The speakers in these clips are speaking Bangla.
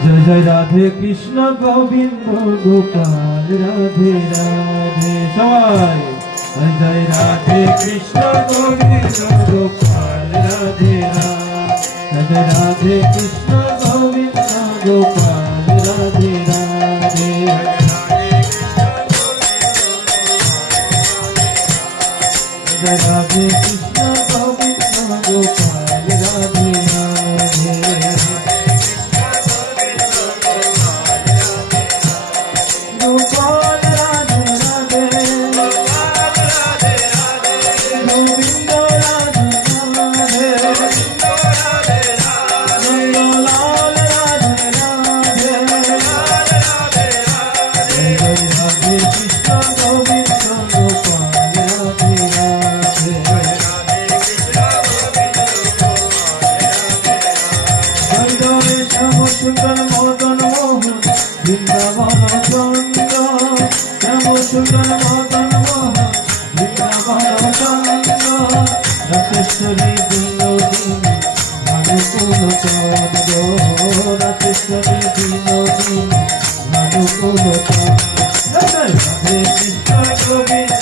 জয় জয় রাধে কৃষ্ণ গোবিন্দ গোপাল রাধে রাধে সবাই। জয় জয় রাধে কৃষ্ণ গোবিন্দ গোপাল রাধে রাধে। রাধে কৃষ্ণ গোবিন্দ গোপাল রাধে রাধে। রাধে কৃষ্ণ সুন্দর মদন মোহন বৃন্দাবন চন্দ্র। শ্যাম সুন্দর মদন মোহন বৃন্দাবন চন্দ্র। রাশেশ্বরী বিনোদিনী ভানুকুল চন্দ্র। রাশেশ্বরী বিনোদিনী চন্দ্র। রাধে কৃষ্ণ গোবিন্দ।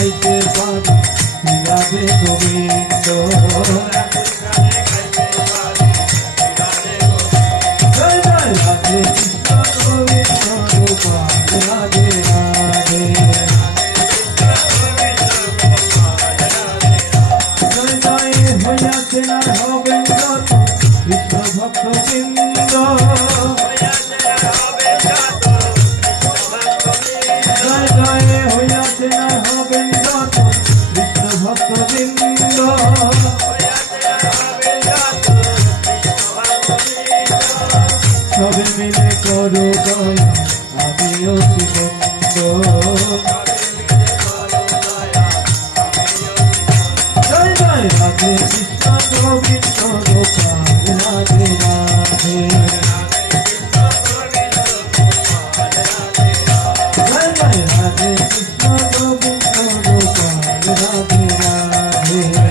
বৃন্দ বৃন্দ গাইতে পারি রাধে গোবিন্দ। জয় কৃষ্ণ গোবিন্দ গোপাল করো দয়া জয় জয় রাধে কৃষ্ণ গোবিন্দ গোপাল রাধে রাধে রাধে। কৃষ্ণ গোবিন্দ গোপাল রাধে।